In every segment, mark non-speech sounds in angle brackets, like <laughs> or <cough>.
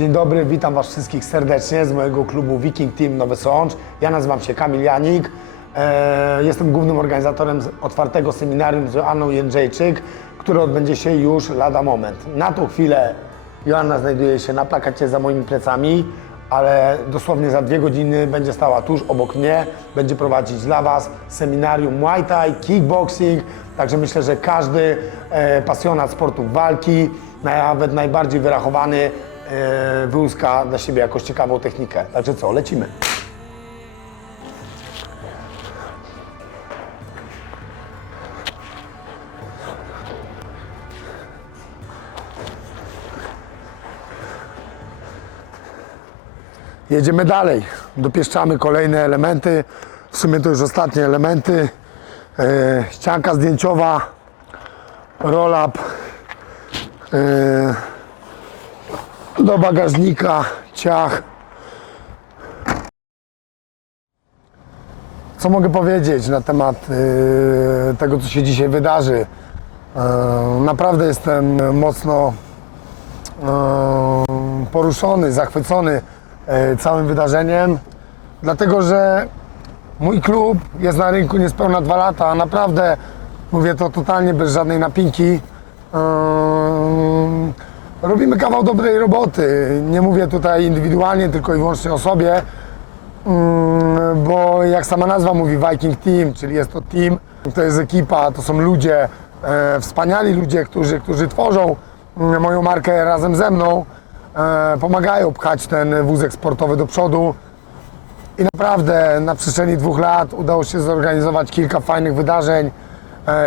Dzień dobry, witam Was wszystkich serdecznie z mojego klubu Viking Team Nowy Sącz. Ja nazywam się Kamil Janik. E, Jestem głównym organizatorem otwartego seminarium z Joanną Jędrzejczyk, które odbędzie się już lada moment. Na tą chwilę Joanna znajduje się na plakacie za moimi plecami, ale dosłownie za dwie godziny będzie stała tuż obok mnie. Będzie prowadzić dla Was seminarium Muay Thai, kickboxing, także myślę, że każdy e, pasjonat sportów walki, nawet najbardziej wyrachowany, e, dla siebie jakąś ciekawą technikę. Także co, lecimy. Jedziemy dalej. Dopieszczamy kolejne elementy. W sumie to już ostatnie elementy. E, ścianka zdjęciowa, roll-up e, do bagażnika, ciach. Co mogę powiedzieć na temat e, tego, co się dzisiaj wydarzy? E, naprawdę jestem mocno e, poruszony, zachwycony e, całym wydarzeniem, dlatego że mój klub jest na rynku niespełna dwa lata, a naprawdę mówię to totalnie bez żadnej napinki. Ehm, Robimy kawał dobrej roboty. Nie mówię tutaj indywidualnie, tylko i wyłącznie o sobie, Mm, bo jak sama nazwa mówi Viking Team, czyli jest to team, to jest ekipa, to są ludzie, e, wspaniali ludzie, którzy, którzy tworzą mm, moją markę razem ze mną, e, pomagają pchać ten wózek sportowy do przodu. I naprawdę na przestrzeni dwóch lat udało się zorganizować kilka fajnych wydarzeń,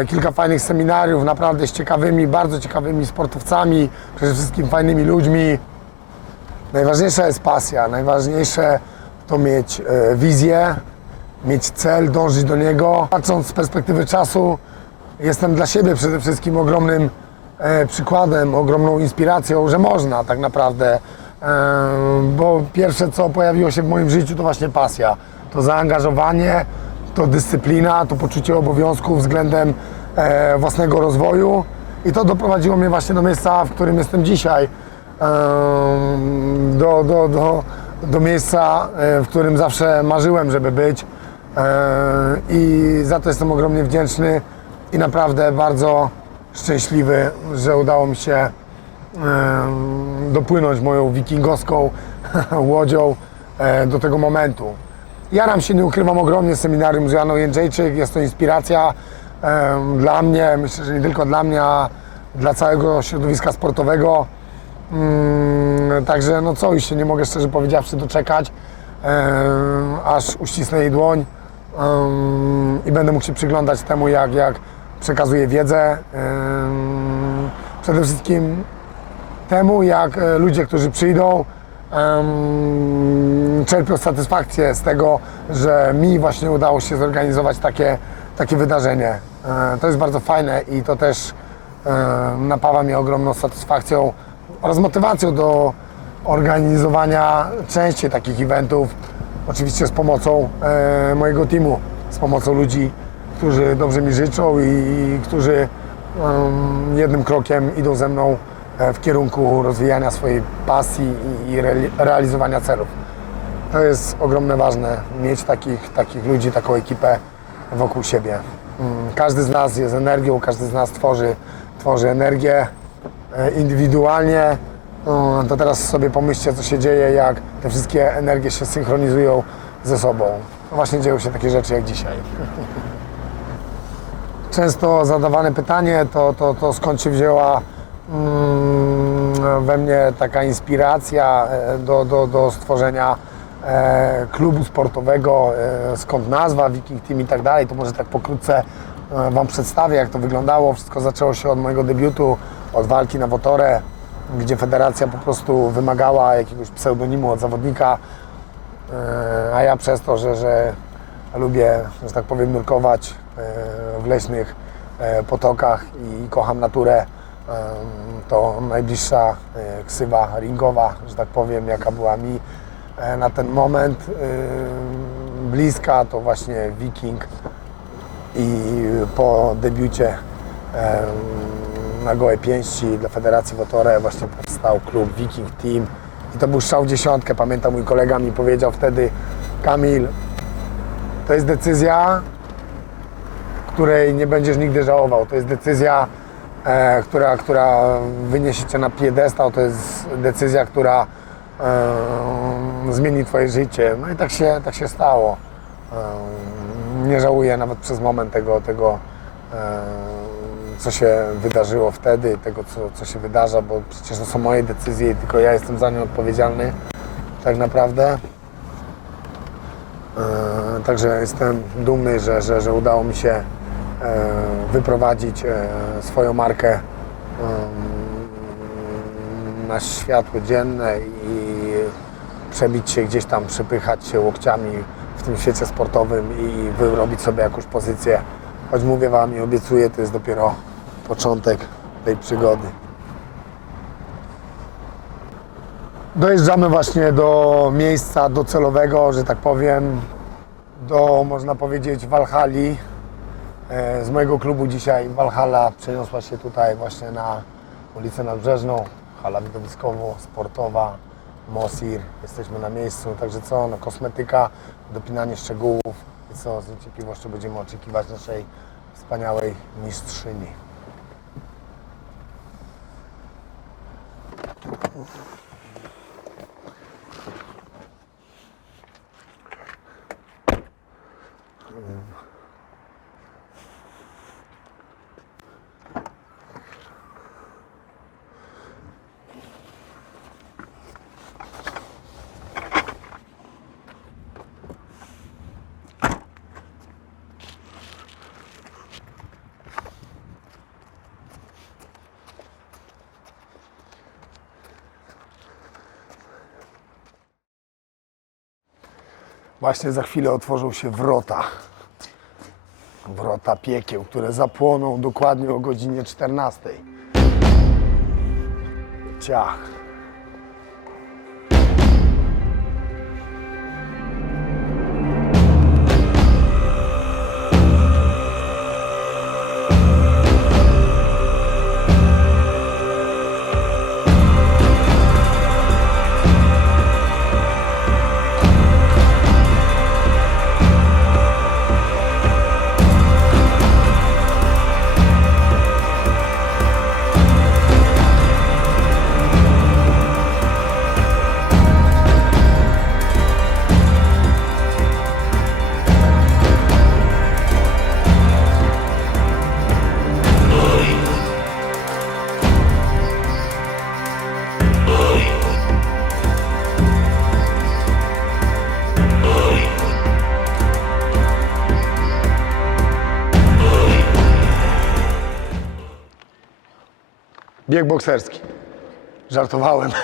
kilka fajnych seminariów, naprawdę z ciekawymi, bardzo ciekawymi sportowcami, przede wszystkim fajnymi ludźmi. Najważniejsza jest pasja, najważniejsze to mieć e, wizję, mieć cel, dążyć do niego. Patrząc z perspektywy czasu, jestem dla siebie przede wszystkim ogromnym e, przykładem, ogromną inspiracją, że można tak naprawdę. E, bo pierwsze, co pojawiło się w moim życiu, to właśnie pasja. To zaangażowanie, to dyscyplina, to poczucie obowiązku względem e, własnego rozwoju. I to doprowadziło mnie właśnie do miejsca, w którym jestem dzisiaj. Em, do, do, do, do miejsca, e, w którym zawsze marzyłem, żeby być. E, I za to jestem ogromnie wdzięczny i naprawdę bardzo szczęśliwy, że udało mi się dopłynąć moją wikingowską <laughs> łodzią e, do tego momentu. Jaram się, nie ukrywam, ogromnie seminarium z Janą Jędrzejczyk. Jest to inspiracja em, dla mnie, myślę, że nie tylko dla mnie, a dla całego środowiska sportowego. Mm, Także no co, już się nie mogę szczerze powiedziawszy doczekać, em, aż uścisnę jej dłoń em, i będę mógł się przyglądać temu, jak, jak przekazuje wiedzę. Em, Przede wszystkim temu, jak e, ludzie, którzy przyjdą, czerpią satysfakcję z tego, że mi właśnie udało się zorganizować takie, takie wydarzenie. E, To jest bardzo fajne i to też napawa mnie ogromną satysfakcją oraz motywacją do organizowania częściej takich eventów. Oczywiście z pomocą e, mojego teamu, z pomocą ludzi, którzy dobrze mi życzą i, którzy jednym krokiem idą ze mną w kierunku rozwijania swojej pasji i, i reali- realizowania celów. To jest ogromne ważne, mieć takich, takich ludzi, taką ekipę wokół siebie. Mm, Każdy z nas jest energią, każdy z nas tworzy, tworzy energię e, indywidualnie. To teraz sobie pomyślcie, co się dzieje, jak te wszystkie energie się synchronizują ze sobą. Właśnie dzieją się takie rzeczy jak dzisiaj. <laughs> Często zadawane pytanie to, to, to skąd się wzięła we mnie taka inspiracja e, do, do, do stworzenia e, klubu sportowego, e, skąd nazwa Viking Team i tak dalej, to może tak pokrótce Wam przedstawię, jak to wyglądało. Wszystko zaczęło się od mojego debiutu, od walki na Wotorę, gdzie federacja po prostu wymagała jakiegoś pseudonimu od zawodnika, a ja przez to, że, że lubię, że tak powiem, nurkować w leśnych potokach i kocham naturę, to najbliższa e, ksywa ringowa, że tak powiem, jaka była mi e, na ten moment bliska, to właśnie Viking i po debiucie na gołe pięści dla Federacji Wotore właśnie powstał klub Viking Team I to był strzał dziesiątkę. Pamiętam, mój kolega mi powiedział wtedy, Kamil, to jest decyzja, której nie będziesz nigdy żałował. To jest decyzja, e, która, która wyniesie cię na piedestał, to jest decyzja, która e, zmieni twoje życie. No i tak się, tak się stało. E, nie żałuję nawet przez moment tego, tego e, co się wydarzyło wtedy, tego, co, co się wydarza, bo przecież to są moje decyzje i tylko ja jestem za nie odpowiedzialny tak naprawdę. E, Także jestem dumny, że, że, że udało mi się wyprowadzić e, swoją markę em, na światło dzienne i przebić się gdzieś tam, przepychać się łokciami w tym świecie sportowym i wyrobić sobie jakąś pozycję. Choć mówię Wam i obiecuję, to jest dopiero początek tej przygody. Dojeżdżamy właśnie do miejsca docelowego, że tak powiem, do, można powiedzieć, Walhali. E, Z mojego klubu dzisiaj Walhalla przeniosła się tutaj właśnie na ulicę Nadbrzeżną, hala widowiskowo-sportowa, Mosir. Jesteśmy na miejscu, także co, no kosmetyka, dopinanie szczegółów i co, z niecierpliwością będziemy oczekiwać naszej wspaniałej mistrzyni. Właśnie za chwilę otworzą się wrota. Wrota piekieł, które zapłoną dokładnie o godzinie 14. Ciach. Bieg bokserski. Żartowałem. <laughs>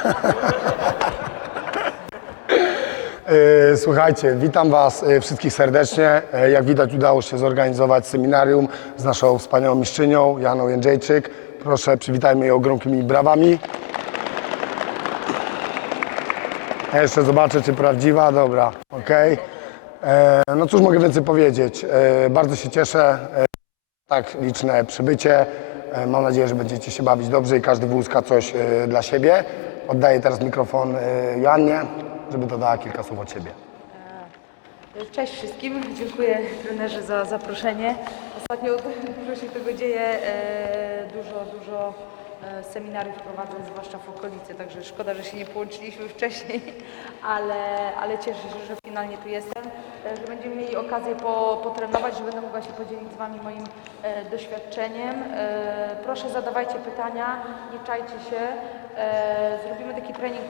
E, Słuchajcie, witam Was e, wszystkich serdecznie. E, Jak widać udało się zorganizować seminarium z naszą wspaniałą mistrzynią Janą Jędrzejczyk. Proszę, przywitajmy ją gromkimi brawami. Jeszcze zobaczę, czy prawdziwa. Dobra, okej. E, No cóż mogę więcej powiedzieć. Bardzo się cieszę. Tak liczne przybycie. E, Mam nadzieję, że będziecie się bawić dobrze i każdy wyłuska coś e, dla siebie. Oddaję teraz mikrofon e, Joannie, żeby dodała kilka słów od siebie. Cześć wszystkim, dziękuję trenerze za zaproszenie. Ostatnio <laughs> dużo się tego dzieje, dużo, dużo seminariów prowadzę, zwłaszcza w okolicy, także szkoda, że się nie połączyliśmy wcześniej, <laughs> ale, ale cieszę się, że finalnie tu jestem, e, że będziemy mieli okazję po, potrenować, że będę mogła się podzielić z Wami moim e, doświadczeniem. E, proszę zadawajcie pytania, nie czajcie się, e, zrobimy taki trening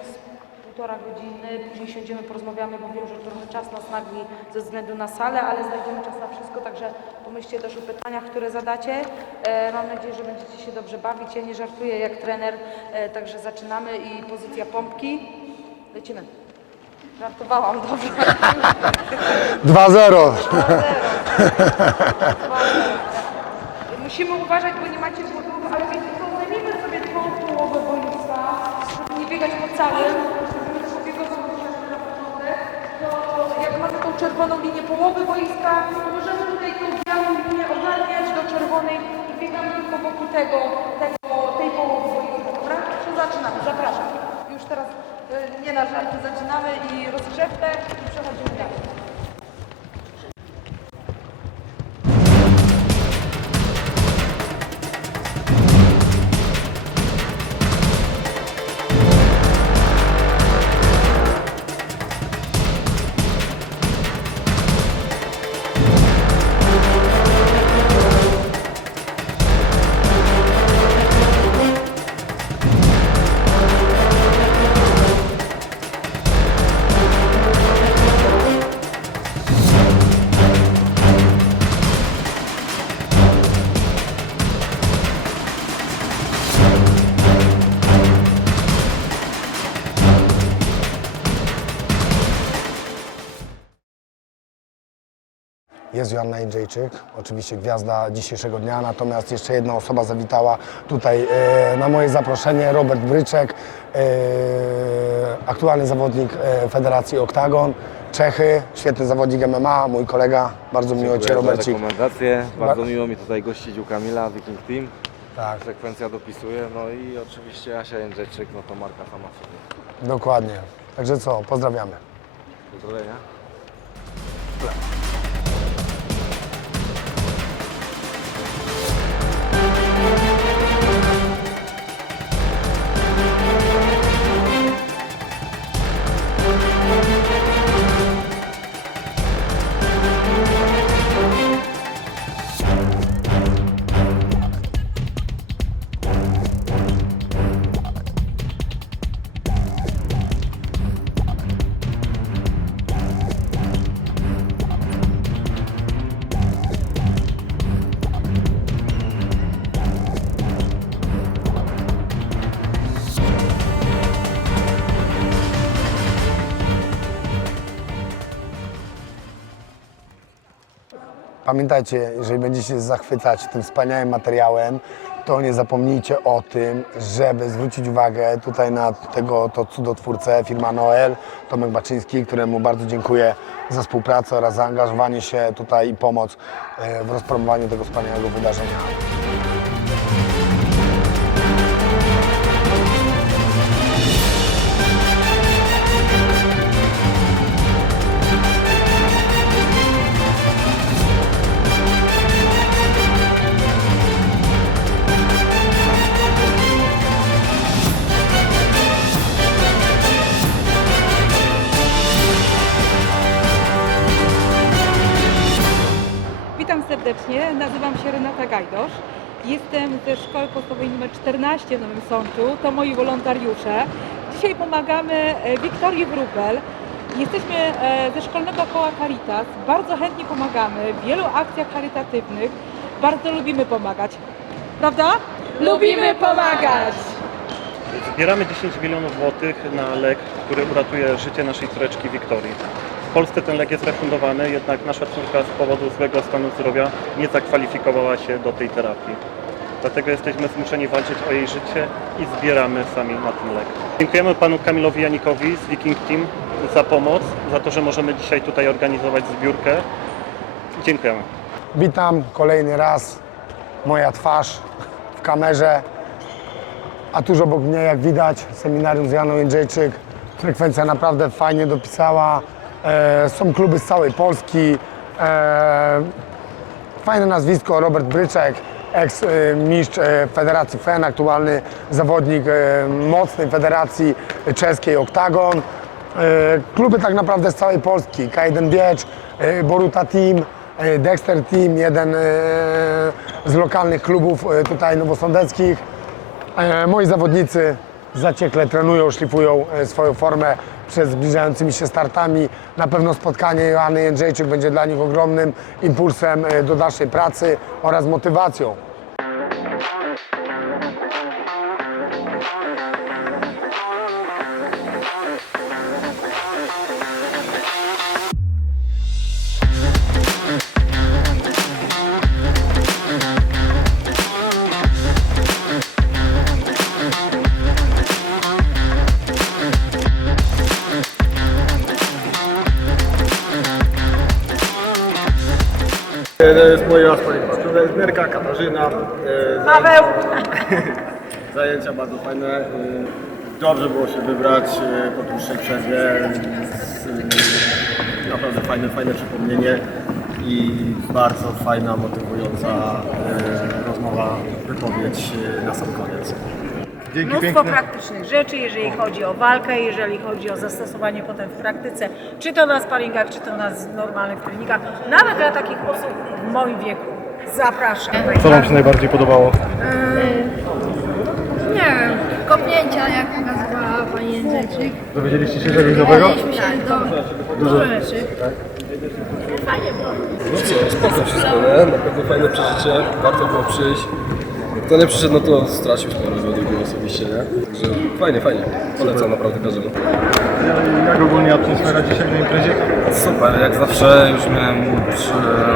półtora godziny, później siądziemy, porozmawiamy, bo wiem, że trochę czas nas nagli ze względu na salę, ale znajdziemy czas na wszystko, także pomyślcie też o pytaniach, które zadacie. E, mam nadzieję, że będziecie się dobrze bawić. Ja nie żartuję jak trener, e, także zaczynamy i pozycja pompki. Lecimy. Żartowałam, dobrze. 2-0. Musimy uważać, bo nie macie butów, ale wiecie co, zajmijmy sobie tą połowę boiska, żeby nie biegać po całym, żeby mieć pobiegową ścieżkę na początek, to jak mamy tą czerwoną linię połowy boiska, możemy tutaj tą białą linię ogarniać do czerwonej i biegamy tylko wokół tego, tego tej połowy boiska, dobra? Zaczynamy, zapraszam. Już teraz e, nie na żarty zaczynamy i rozgrzewkę i przechodzimy dalej. Jest Joanna Jędrzejczyk, oczywiście gwiazda dzisiejszego dnia, natomiast jeszcze jedna osoba zawitała tutaj e, na moje zaproszenie, Robert Bryczek, e, aktualny zawodnik e, Federacji Oktagon, Czechy, świetny zawodnik MMA, mój kolega, bardzo miło Cię Dziękuję za Robercik. rekomendacje. Bardzo miło mi tutaj gościć u Kamila, Viking Team. Tak, Sekwencja dopisuje, no i oczywiście Asia Jędrzejczyk, no to marka sama w sobie. dokładnie. Także co, pozdrawiamy. Pozdrowienia. Pamiętajcie, jeżeli będziecie zachwycać tym wspaniałym materiałem, to nie zapomnijcie o tym, żeby zwrócić uwagę tutaj na tego to cudotwórcę, firma Noel, Tomek Baczyński, któremu bardzo dziękuję za współpracę oraz zaangażowanie się tutaj i pomoc e, w rozpromowaniu tego wspaniałego wydarzenia. Nr 14 w Nowym Sączu. To moi wolontariusze. Dzisiaj pomagamy e, Wiktorii Wróbel. Jesteśmy e, ze szkolnego koła Caritas. Bardzo chętnie pomagamy w wielu akcjach charytatywnych. Bardzo lubimy pomagać. Prawda? Lubimy pomagać! Zbieramy 10 milionów złotych na lek, który uratuje życie naszej córeczki Wiktorii. W Polsce ten lek jest refundowany, jednak nasza córka z powodu złego stanu zdrowia nie zakwalifikowała się do tej terapii. Dlatego jesteśmy zmuszeni walczyć o jej życie i zbieramy sami na ten lek. Dziękujemy panu Kamilowi Janikowi z Viking Team za pomoc, za to, że możemy dzisiaj tutaj organizować zbiórkę. Dziękujemy. Witam kolejny raz, moja twarz w kamerze, a tuż obok mnie, jak widać, seminarium z Janą Jędrzejczyk. Frekwencja naprawdę fajnie dopisała. E, są kluby z całej Polski. E, fajne nazwisko, Robert Bryczek, eks-mistrz e, Federacji FEN, aktualny zawodnik e, mocnej Federacji Czeskiej Oktagon. E, Kluby tak naprawdę z całej Polski. K1 Biecz, e, Boruta Team, e, Dexter Team, jeden e, z lokalnych klubów e, tutaj nowosądeckich. E, Moi zawodnicy zaciekle trenują, szlifują e, swoją formę przed zbliżającymi się startami. Na pewno spotkanie Joanny Jędrzejczyk będzie dla nich ogromnym impulsem e, do dalszej pracy oraz motywacją. To jest moja swoja partnerka Katarzyna. E, Paweł! <laughs> Zajęcia bardzo fajne. e, Dobrze było się wybrać e, po dłuższej przerwie. E, Naprawdę fajne, fajne przypomnienie i bardzo fajna, motywująca e, rozmowa, wypowiedź e, na sam koniec. Dzięki Mnóstwo praktycznych rzeczy, jeżeli chodzi o walkę, jeżeli chodzi o zastosowanie potem w praktyce, czy to na sparingach, czy to na normalnych treningach, nawet dla takich osób w moim wieku. Zapraszam. Co Wam się najbardziej podobało? Nie wiem, kopnięcia, jak pokazywała pani Jędrzejczyk. Dowiedzieliście się czegoś nowego? Dowiedzieliśmy się do dużo rzeczy. Co, spoko wszystko, nie? Na pewno fajne przeżycie, warto było przyjść. Kto nie przyszedł, no to stracił sporo według mnie osobiście, nie? Także fajnie, fajnie. Polecam naprawdę każdemu. Jak ogólnie atmosfera dzisiaj na imprezie? Super, jak zawsze już miałem przy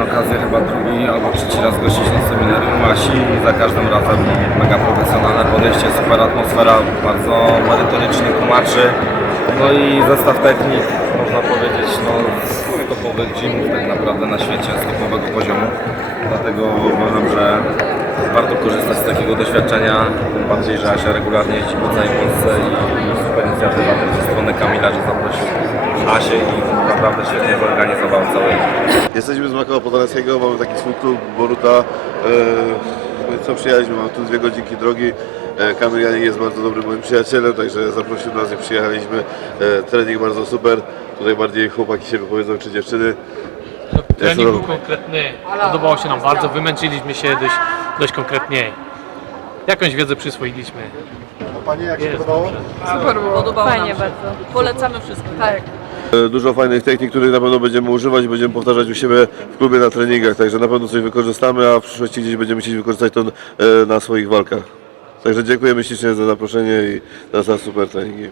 okazję chyba drugi albo trzeci raz gościć na seminarium Asi i za każdym razem mega profesjonalne podejście, super atmosfera, bardzo merytorycznie tłumaczy. No i zestaw technik, można powiedzieć, no z topowych gymów tak naprawdę na świecie, z topowego poziomu. Dlatego uważam, że warto korzystać z takiego doświadczenia, tym bardziej, że Asia regularnie jeździ po całej Polsce i, super inicjatywa też ze strony Kamila, że zaprosił Asię i naprawdę świetnie zorganizował cały Jesteśmy z Makowa Podlaskiego, mamy taki swój klub Boruta. E, my co przyjechaliśmy, mamy tu dwie godzinki drogi. E, Kamil Janik jest bardzo dobrym moim przyjacielem, także zaprosił nas i przyjechaliśmy. E, trening bardzo super. Tutaj bardziej chłopaki się wypowiedzą, czy dziewczyny. Trening był to- konkretny, podobało się nam bardzo, wymęczyliśmy się dość, dość konkretnie. Jakąś wiedzę przyswoiliśmy. Panie, jak się Jest podobało? Fajnie bardzo. Polecamy wszystkim. Tak. E, Dużo fajnych technik, których na pewno będziemy używać, będziemy powtarzać u siebie w klubie na treningach, także na pewno coś wykorzystamy, a w przyszłości gdzieś będziemy chcieli wykorzystać to e, na swoich walkach. Także dziękujemy ślicznie za zaproszenie i za, za super treningi.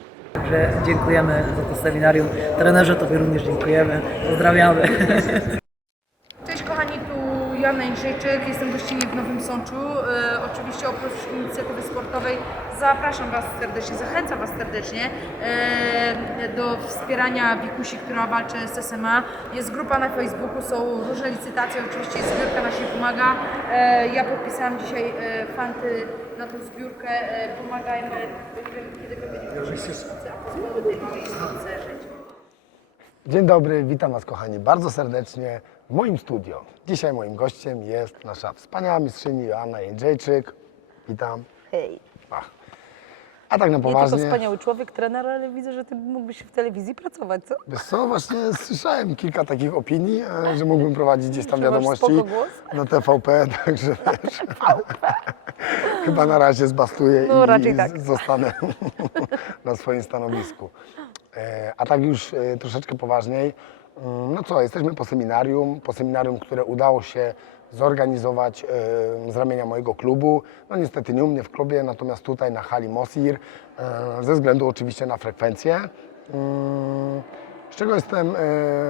Że dziękujemy za to seminarium. Trenerze Tobie również dziękujemy. Pozdrawiamy. Cześć kochani, tu Joanna Jędrzejczyk, jestem w Nowym Sączu. E, oczywiście oprócz inicjatywy sportowej zapraszam Was serdecznie, zachęcam Was serdecznie e, do wspierania Wikusi, która walczy z SMA. Jest grupa na Facebooku, są różne licytacje, oczywiście jest zbiórka na się pomaga. E, ja podpisałam dzisiaj e, fanty na tą zbiórkę. E, pomagajmy, kiedy będzie a pozwolę tej małej sztuce żyć. Dzień dobry, witam Was kochani bardzo serdecznie w moim studio. Dzisiaj moim gościem jest nasza wspaniała mistrzyni Joanna Jędrzejczyk. Witam. Hej. Ach. A tak na Nie tylko poważnie. wspaniały człowiek, trener, ale widzę, że Ty mógłbyś w telewizji pracować, co? Wiesz co, właśnie słyszałem kilka takich opinii, e, że mógłbym prowadzić gdzieś tam Że masz wiadomości spoko głos? na TVP, <laughs> także wiesz, <laughs> chyba na razie zbastuję No, i, raczej i tak. z- zostanę <laughs> na swoim stanowisku. E, A tak już e, troszeczkę poważniej, mm, no co, jesteśmy po seminarium, po seminarium, które udało się zorganizować e, z ramienia mojego klubu. No niestety nie u mnie w klubie, natomiast tutaj na hali Mosir, ze względu oczywiście na frekwencję. Mm, Z czego jestem,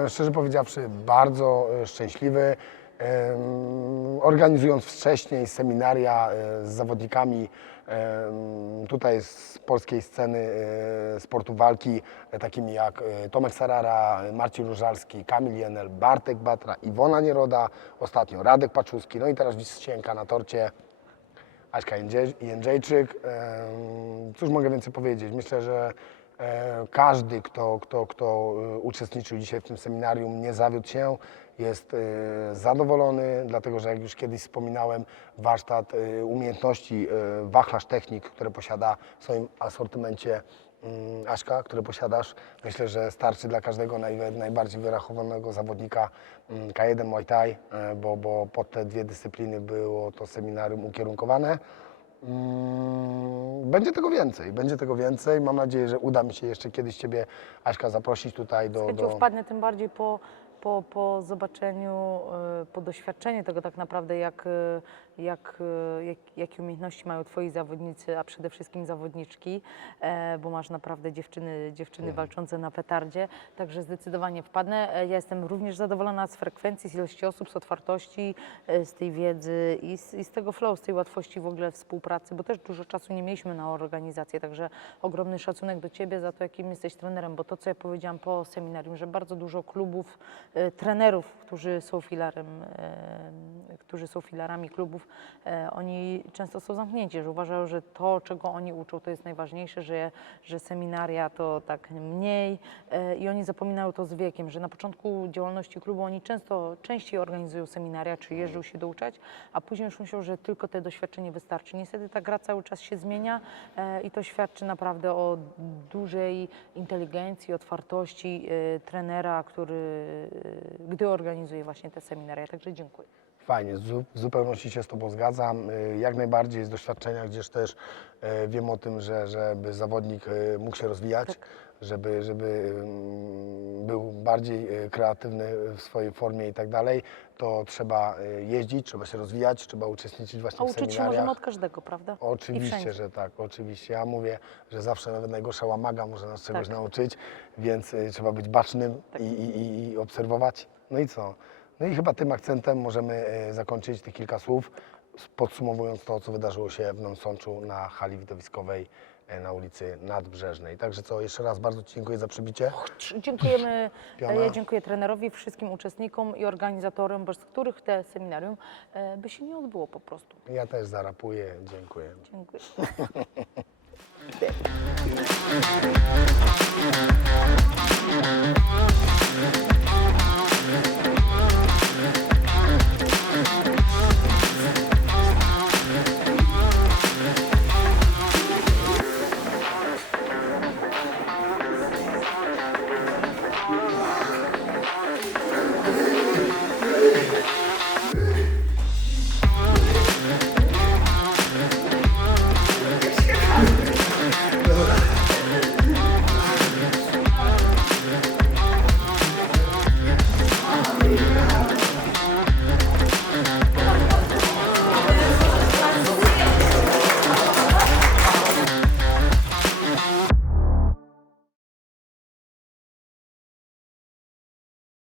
szczerze powiedziawszy, bardzo szczęśliwy. Em, Organizując wcześniej seminaria z zawodnikami tutaj z polskiej sceny e, sportu walki, e, takimi jak e, Tomek Sarara, Marcin Różalski, Kamil Jenel, Bartek Batra, Iwona Nieroda, ostatnio Radek Paczuski, no i teraz wisienka na torcie Aśka Jędrzej- Jędrzejczyk. Cóż mogę więcej powiedzieć? Myślę, że każdy, kto, kto, kto e, uczestniczył dzisiaj w tym seminarium, nie zawiódł się, jest e, zadowolony, dlatego że jak już kiedyś wspominałem, warsztat e, umiejętności, e, wachlarz technik, które posiada w swoim asortymencie mm, Aśka, które posiadasz, myślę, że starczy dla każdego naj, najbardziej wyrachowanego zawodnika mm, K1 Muay Thai, e, bo, bo pod te dwie dyscypliny było to seminarium ukierunkowane. Mm, Będzie tego więcej, będzie tego więcej. Mam nadzieję, że uda mi się jeszcze kiedyś Ciebie, Aśka, zaprosić tutaj do... Z chęcią do... wpadnę tym bardziej po, po, po zobaczeniu, e, po doświadczeniu tego tak naprawdę, jak, e, jak, e, jak, jakie umiejętności mają Twoi zawodnicy, a przede wszystkim zawodniczki, e, bo masz naprawdę dziewczyny, dziewczyny walczące na petardzie, także zdecydowanie wpadnę. E, Ja jestem również zadowolona z frekwencji, z ilości osób, z otwartości, z tej wiedzy i z, i z tego flow, z tej łatwości w ogóle współpracy, bo też dużo czasu nie mieliśmy na organizację, także ogromny szacunek do Ciebie za to, jakim jesteś trenerem, bo to, co ja powiedziałam po seminarium, że bardzo dużo klubów trenerów, którzy są filarem, którzy są filarami klubów, e, oni często są zamknięci, że uważają, że to, czego oni uczą, to jest najważniejsze, że, że seminaria to tak mniej e, i oni zapominają to z wiekiem, że na początku działalności klubu oni często częściej organizują seminaria, czy jeżdżą się douczać, a później już myślą, że tylko te doświadczenie wystarczy. Niestety ta gra cały czas się zmienia e, i to świadczy naprawdę o dużej inteligencji, otwartości trenera, który, gdy organizuje właśnie te seminaria. Także dziękuję. Fajnie, w zupełności się z Tobą zgadzam. Y, Jak najbardziej z doświadczenia, gdzieś też e, wiem o tym, że żeby zawodnik e, mógł się rozwijać, żeby, żeby mm, był bardziej kreatywny w swojej formie i tak dalej, to trzeba jeździć, trzeba się rozwijać, trzeba uczestniczyć właśnie A w uczyć się seminariach. możemy od każdego, prawda? Oczywiście, wszędzie. że tak, oczywiście. Ja mówię, że zawsze nawet najgorsza łamaga może nas czegoś Tak. nauczyć, więc y, trzeba być bacznym i, i, i- i obserwować. No i co? No i chyba tym akcentem możemy y, zakończyć tych kilka słów, podsumowując to, co wydarzyło się w Nowym Sączu na hali widowiskowej y, na ulicy Nadbrzeżnej. Także co, jeszcze raz bardzo Ci dziękuję za przybicie. Dziękujemy, <laughs> Piona. ja dziękuję trenerowi, wszystkim uczestnikom i organizatorom, bez których te seminarium e, by się nie odbyło po prostu. Ja też zarapuję, dziękuję. Dziękuję. <laughs>